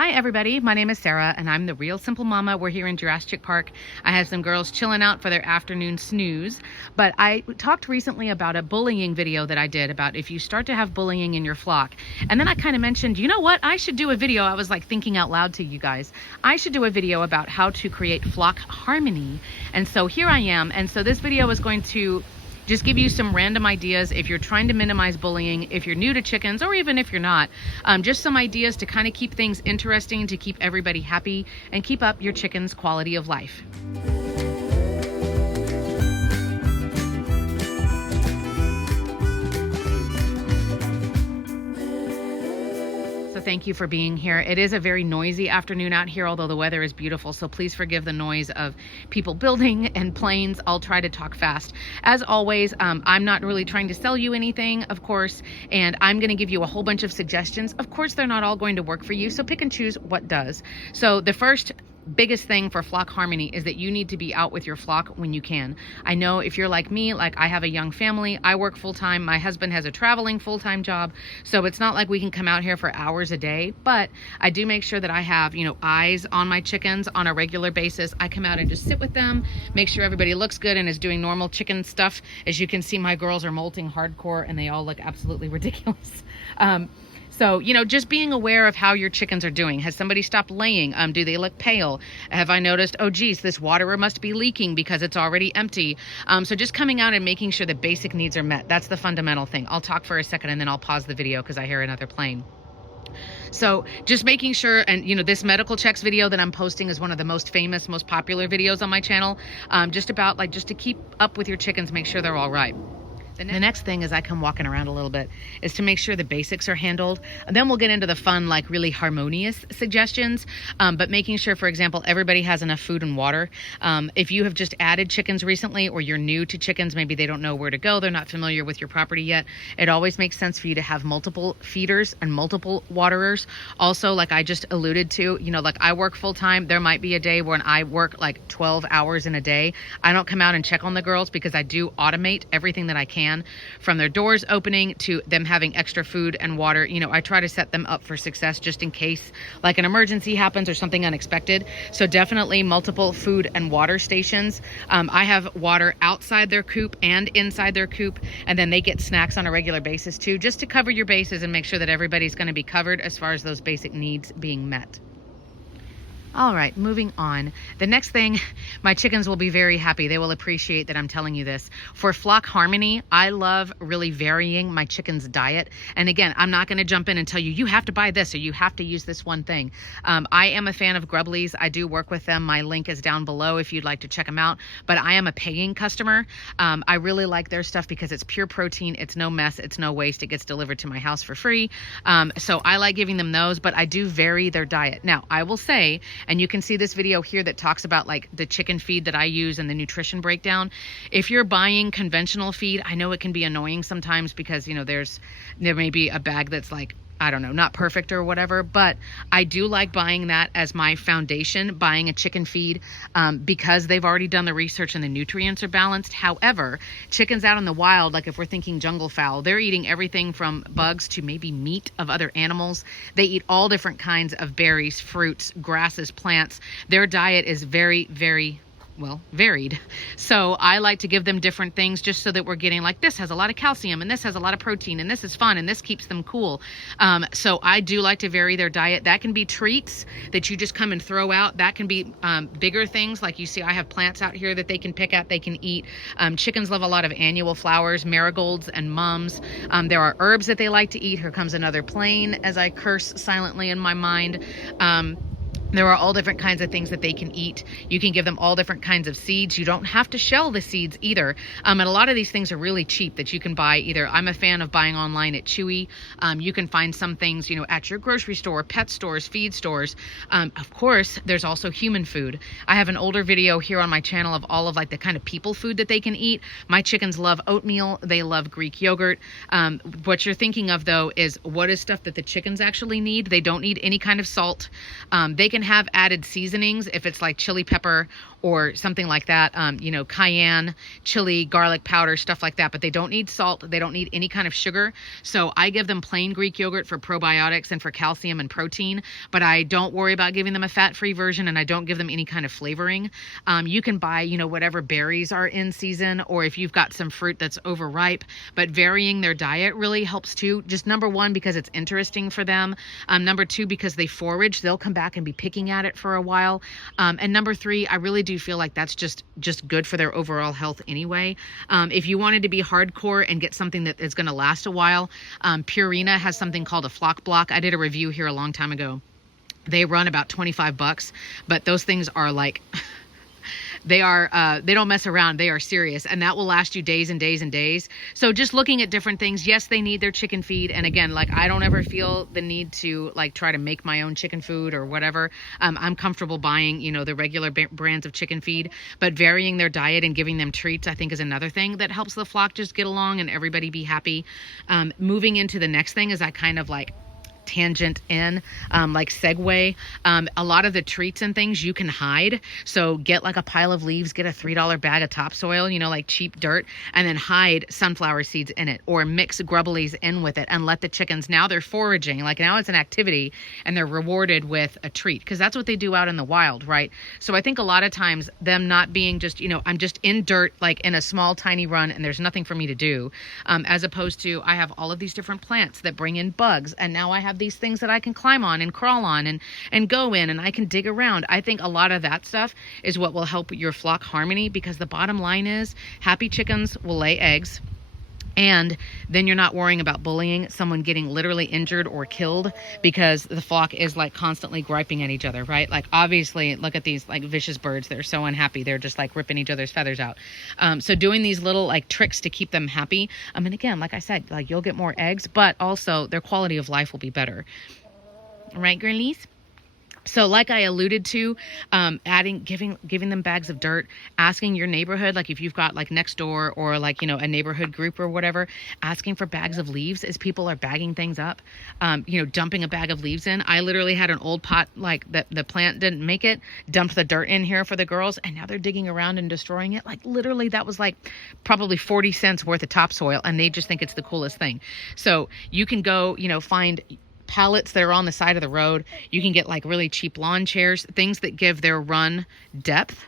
Hi everybody, my name is Sarah and I'm the Real Simple Mama. We're here in Jurasschic Park. I have some girls chilling out for their afternoon snooze, but I talked recently about a bullying video that I did about if you start to have bullying in your flock. And then I kind of mentioned, you know what, I should do a video. I was like thinking out loud to you guys. I should do a video about how to create flock harmony. And so here I am. And so this video is going to just give you some random ideas if you're trying to minimize bullying, if you're new to chickens, or even if you're not, just some ideas to kind of keep things interesting, to keep everybody happy and keep up your chicken's quality of life. So thank you for being here. It is a very noisy afternoon out here, although the weather is beautiful. So please forgive the noise of people building and planes. I'll try to talk fast. As always, I'm not really trying to sell you anything, of course, and I'm going to give you a whole bunch of suggestions. Of course, they're not all going to work for you, so pick and choose what does. So the first biggest thing for flock harmony is that you need to be out with your flock when you can. I know if you're like me, like I have a young family, I work full-time, my husband has a traveling full-time job, so it's not like we can come out here for hours a day, but I do make sure that I have, eyes on my chickens on a regular basis. I come out and just sit with them, make sure everybody looks good and is doing normal chicken stuff. As you can see, my girls are molting hardcore and they all look absolutely ridiculous. So, just being aware of how your chickens are doing. Has somebody stopped laying? Do they look pale? Have I noticed, oh geez, this waterer must be leaking because it's already empty? So just coming out and making sure the basic needs are met. That's the fundamental thing. I'll talk for a second and then I'll pause the video because I hear another plane. So just making sure, and this medical checks video that I'm posting is one of the most famous, most popular videos on my channel. Just to keep up with your chickens, make sure they're all right. The next thing as I come walking around a little bit is to make sure the basics are handled. And then we'll get into the fun, like really harmonious suggestions. But making sure, for example, everybody has enough food and water. If you have just added chickens recently or you're new to chickens, maybe they don't know where to go, they're not familiar with your property yet, it always makes sense for you to have multiple feeders and multiple waterers. Also, like I just alluded to, like I work full time. There might be a day when I work like 12 hours in a day. I don't come out and check on the girls because I do automate everything that I can. From their doors opening to them having extra food and water. I try to set them up for success just in case like an emergency happens or something unexpected. So definitely multiple food and water stations. I have water outside their coop and inside their coop, and then they get snacks on a regular basis too, just to cover your bases and make sure that everybody's going to be covered as far as those basic needs being met. All right, moving on. The next thing, my chickens will be very happy. They will appreciate that I'm telling you this. For flock harmony, I love really varying my chickens' diet. And again, I'm not going to jump in and tell you, you have to buy this or you have to use this one thing. I am a fan of Grubblies. I do work with them. My link is down below if you'd like to check them out. But I am a paying customer. I really like their stuff because it's pure protein. It's no mess. It's no waste. It gets delivered to my house for free. So I like giving them those, but I do vary their diet. Now, I will say, and you can see this video here that talks about like the chicken feed that I use and the nutrition breakdown. If you're buying conventional feed, I know it can be annoying sometimes because, there may be a bag that's like, I don't know, not perfect or whatever, but I do like buying that as my foundation, buying a chicken feed because they've already done the research and the nutrients are balanced. However, chickens out in the wild, like if we're thinking jungle fowl, they're eating everything from bugs to maybe meat of other animals. They eat all different kinds of berries, fruits, grasses, plants. Their diet is very, very varied. So I like to give them different things just so that we're getting like, this has a lot of calcium and this has a lot of protein and this is fun and this keeps them cool. So I do like to vary their diet. That can be treats that you just come and throw out. That can be bigger things. Like you see, I have plants out here that they can pick at, they can eat. Chickens love a lot of annual flowers, marigolds and mums. There are herbs that they like to eat. Here comes another plane as I curse silently in my mind. There are all different kinds of things that they can eat. You can give them all different kinds of seeds. You don't have to shell the seeds either. And a lot of these things are really cheap that you can buy either. I'm a fan of buying online at Chewy. You can find some things, at your grocery store, pet stores, feed stores. Of course, there's also human food. I have an older video here on my channel of all of like the kind of people food that they can eat. My chickens love oatmeal. They love Greek yogurt. What you're thinking of though is what is stuff that the chickens actually need. They don't need any kind of salt. They can can have added seasonings if it's like chili pepper or something like that, you know, cayenne, chili, garlic powder, stuff like that, but they don't need salt. They don't need any kind of sugar. So I give them plain Greek yogurt for probiotics and for calcium and protein, but I don't worry about giving them a fat-free version, and I don't give them any kind of flavoring. You can buy, you know, whatever berries are in season, or if you've got some fruit that's overripe, but varying their diet really helps too. Just number one, because it's interesting for them. Number two, because they forage, they'll come back and be picking at it for a while. And number three, I really do feel like that's just good for their overall health anyway. If you wanted to be hardcore and get something that is going to last a while, Purina has something called a flock block. I did a review here a long time ago. They run about $25, but those things are like they don't mess around. They are serious, and that will last you days and days and days. So just looking at different things. Yes, they need their chicken feed, and again, like, I don't ever feel the need to like try to make my own chicken food or whatever. I'm comfortable buying, you know, the regular brands of chicken feed, but varying their diet and giving them treats, I think, is another thing that helps the flock just get along and everybody be happy. Moving into the next thing is I kind of like tangent in, like segue. A lot of the treats and things you can hide. So get like a pile of leaves, get a $3 bag of topsoil, you know, like cheap dirt, and then hide sunflower seeds in it, or mix grubblies in with it and let the chickens, now they're foraging, like now it's an activity and they're rewarded with a treat, because that's what they do out in the wild, right? So I think a lot of times them not being just, you know, I'm just in dirt, like in a small tiny run and there's nothing for me to do, as opposed to I have all of these different plants that bring in bugs, and now I have these things that I can climb on and crawl on and go in, and I can dig around. I think a lot of that stuff is what will help your flock harmony, because the bottom line is happy chickens will lay eggs. And then you're not worrying about bullying, someone getting literally injured or killed because the flock is like constantly griping at each other, right? Like, obviously, look at these like vicious birds. They're so unhappy. They're just like ripping each other's feathers out. So doing these little like tricks to keep them happy. And again, like I said, like you'll get more eggs, but also their quality of life will be better. Right, girlies? So like I alluded to, giving them bags of dirt, asking your neighborhood, like if you've got like next door or like, you know, a neighborhood group or whatever, asking for bags of leaves as people are bagging things up, you know, dumping a bag of leaves in. I literally had an old pot, like the plant didn't make it, dumped the dirt in here for the girls, and now they're digging around and destroying it. Like literally that was like probably 40 cents worth of topsoil, and they just think it's the coolest thing. So you can go, you know, find pallets that are on the side of the road. You can get like really cheap lawn chairs, things that give their run depth.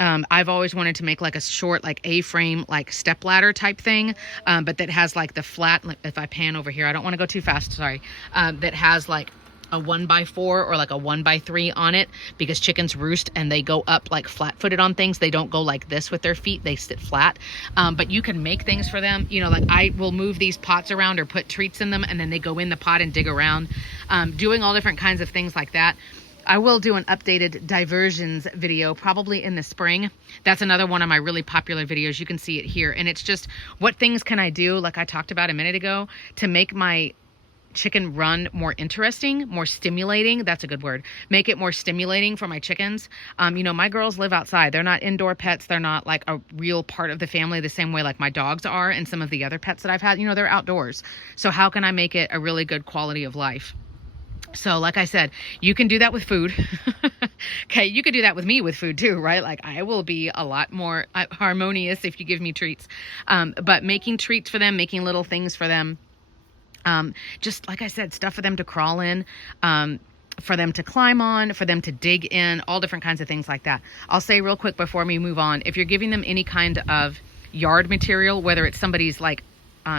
I've always wanted to make like a short, like A-frame, like step ladder type thing, but that has like the flat, like if I pan over here, I don't want to go too fast, sorry, that has like a 1x4 or like a 1x3 on it, because chickens roost and they go up like flat-footed on things. They don't go like this with their feet, they sit flat. But you can make things for them, you know, like I will move these pots around or put treats in them, and then they go in the pot and dig around, doing all different kinds of things like that. I will do an updated diversions video probably in the spring. That's another one of my really popular videos. You can see it here, and it's just what things can I do, like I talked about a minute ago, to make my chicken run more interesting, more stimulating. That's a good word. Make it more stimulating for my chickens. You know, my girls live outside. They're not indoor pets. They're not like a real part of the family the same way like my dogs are and some of the other pets that I've had. You know, they're outdoors. So how can I make it a really good quality of life? So like I said, you can do that with food. Okay, you could do that with me with food too, right? Like I will be a lot more harmonious if you give me treats. But making treats for them, making little things for them, just like I said, stuff for them to crawl in, for them to climb on, for them to dig in, all different kinds of things like that. I'll say real quick before we move on, if you're giving them any kind of yard material, whether it's somebody's like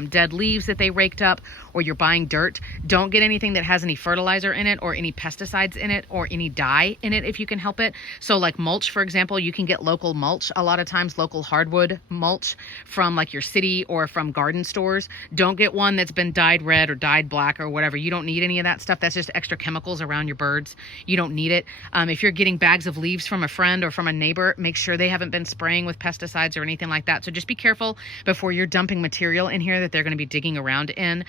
dead leaves that they raked up, or you're buying dirt, don't get anything that has any fertilizer in it or any pesticides in it or any dye in it if you can help it. So like mulch, for example, you can get local mulch, a lot of times local hardwood mulch from like your city or from garden stores. Don't get one that's been dyed red or dyed black or whatever. You don't need any of that stuff. That's just extra chemicals around your birds. You don't need it. If you're getting bags of leaves from a friend or from a neighbor, make sure they haven't been spraying with pesticides or anything like that. So just be careful before you're dumping material in here that they're going to be digging around in.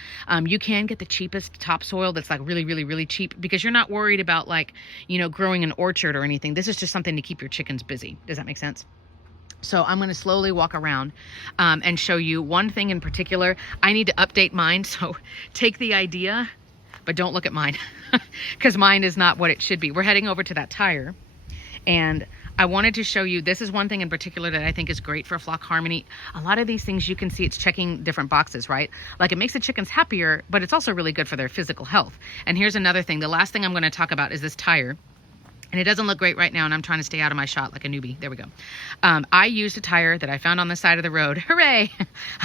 You can get the cheapest topsoil that's like really, really, really cheap, because you're not worried about like, you know, growing an orchard or anything. This is just something to keep your chickens busy. Does that make sense? So I'm going to slowly walk around and show you one thing in particular. I need to update mine. So take the idea, but don't look at mine because mine is not what it should be. We're heading over to that tire, and I wanted to show you, this is one thing in particular that I think is great for flock harmony. A lot of these things you can see it's checking different boxes, right? Like it makes the chickens happier, but it's also really good for their physical health. And here's another thing. The last thing I'm going to talk about is this tire. And it doesn't look great right now, and I'm trying to stay out of my shot like a newbie. There we go. I used a tire that I found on the side of the road. Hooray!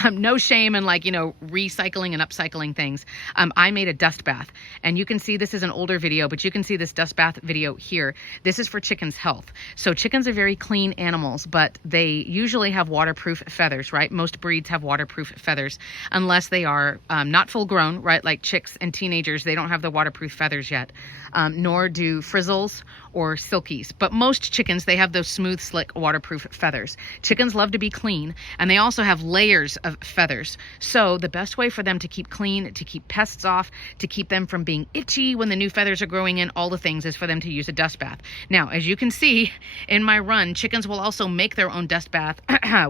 No shame in, like, you know, recycling and upcycling things. I made a dust bath, and you can see this is an older video, but you can see this dust bath video here. This is for chickens' health. So chickens are very clean animals, but they usually have waterproof feathers, right? Most breeds have waterproof feathers, unless they are not full grown, right? Like chicks and teenagers, they don't have the waterproof feathers yet, nor do frizzles or silkies. But most chickens, they have those smooth, slick, waterproof feathers. Chickens love to be clean, and they also have layers of feathers. So the best way for them to keep clean, to keep pests off, to keep them from being itchy when the new feathers are growing in, all the things, is for them to use a dust bath. Now, as you can see in my run, chickens will also make their own dust bath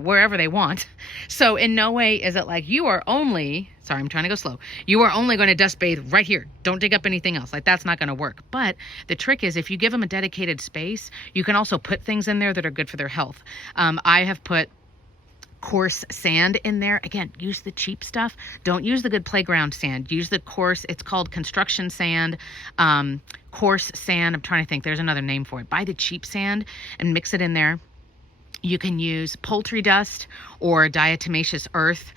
wherever they want. So in no way is it like you are only... Sorry, I'm trying to go slow. You are only going to dust bathe right here. Don't dig up anything else. Like, that's not going to work. But the trick is, if you give them a dedicated space, you can also put things in there that are good for their health. I have put coarse sand in there. Again, use the cheap stuff. Don't use the good playground sand. Use the coarse, it's called construction sand, coarse sand. I'm trying to think. There's another name for it. Buy the cheap sand and mix it in there. You can use poultry dust or diatomaceous earth.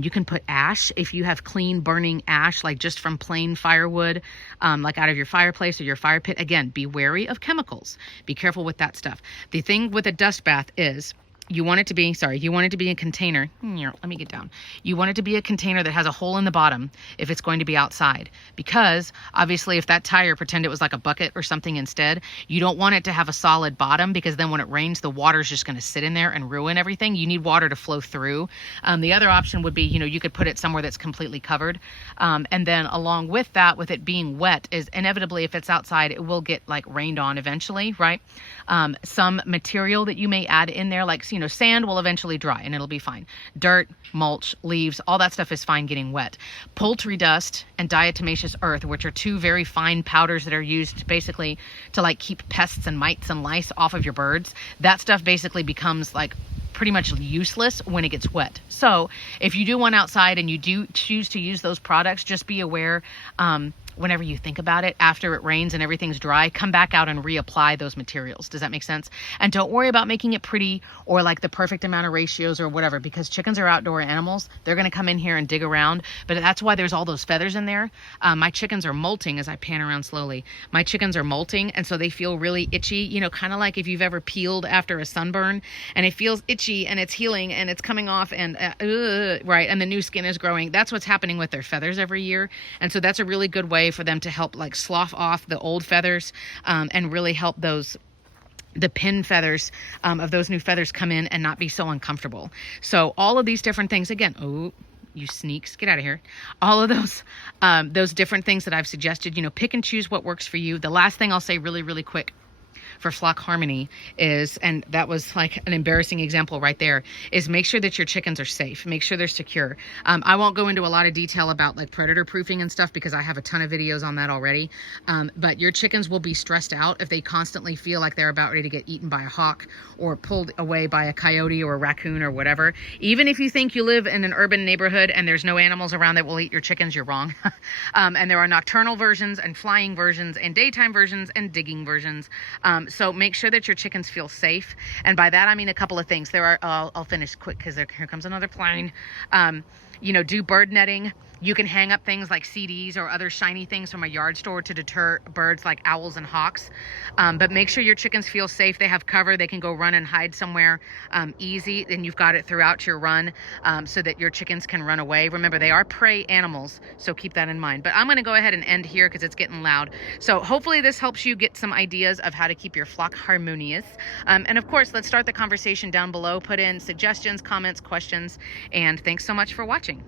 You can put ash if you have clean burning ash, like just from plain firewood, like out of your fireplace or your fire pit. Again, be wary of chemicals. Be careful with that stuff. The thing with a dust bath is, you want it to be, a container. Let me get down. You want it to be a container that has a hole in the bottom if it's going to be outside. Because obviously if that tire, pretend it was like a bucket or something instead, you don't want it to have a solid bottom, because then when it rains, the water's just going to sit in there and ruin everything. You need water to flow through. The other option would be, you could put it somewhere that's completely covered. And then along with that, with it being wet, is inevitably if it's outside, it will get like rained on eventually, right? Some material that you may add in there, like, sand will eventually dry and it'll be fine. Dirt, mulch, leaves, all that stuff is fine getting wet. Poultry dust and diatomaceous earth, which are two very fine powders that are used basically to like keep pests and mites and lice off of your birds. That stuff basically becomes like pretty much useless when it gets wet. So if you do one outside and you do choose to use those products, just be aware, whenever you think about it, after it rains and everything's dry, come back out and reapply those materials. Does that make sense? And don't worry about making it pretty or like the perfect amount of ratios or whatever, because chickens are outdoor animals. They're going to come in here and dig around, but that's why there's all those feathers in there. My chickens are molting as I pan around slowly. My chickens are molting, and so they feel really itchy, kind of like if you've ever peeled after a sunburn and it feels itchy and it's healing and it's coming off and right, and the new skin is growing. That's what's happening with their feathers every year. And so that's a really good way for them to help like slough off the old feathers, and really help the pin feathers of those new feathers come in and not be so uncomfortable. So all of these different things, again, you sneaks, get out of here. All of those different things that I've suggested, pick and choose what works for you. The last thing I'll say really, really quick for flock harmony is, and that was like an embarrassing example right there, is make sure that your chickens are safe. Make sure they're secure. I won't go into a lot of detail about like predator proofing and stuff because I have a ton of videos on that already. But your chickens will be stressed out if they constantly feel like they're about ready to get eaten by a hawk or pulled away by a coyote or a raccoon or whatever. Even if you think you live in an urban neighborhood and there's no animals around that will eat your chickens, you're wrong. And there are nocturnal versions and flying versions and daytime versions and digging versions. So make sure that your chickens feel safe. And by that, I mean a couple of things. There are, I'll finish quick because here comes another plane. Do bird netting. You can hang up things like CDs or other shiny things from a yard store to deter birds like owls and hawks. But make sure your chickens feel safe. They have cover. They can go run and hide somewhere easy. And you've got it throughout your run so that your chickens can run away. Remember, they are prey animals, so keep that in mind. But I'm going to go ahead and end here because it's getting loud. So hopefully this helps you get some ideas of how to keep your flock harmonious. And of course, let's start the conversation down below. Put in suggestions, comments, questions, and thanks so much for watching.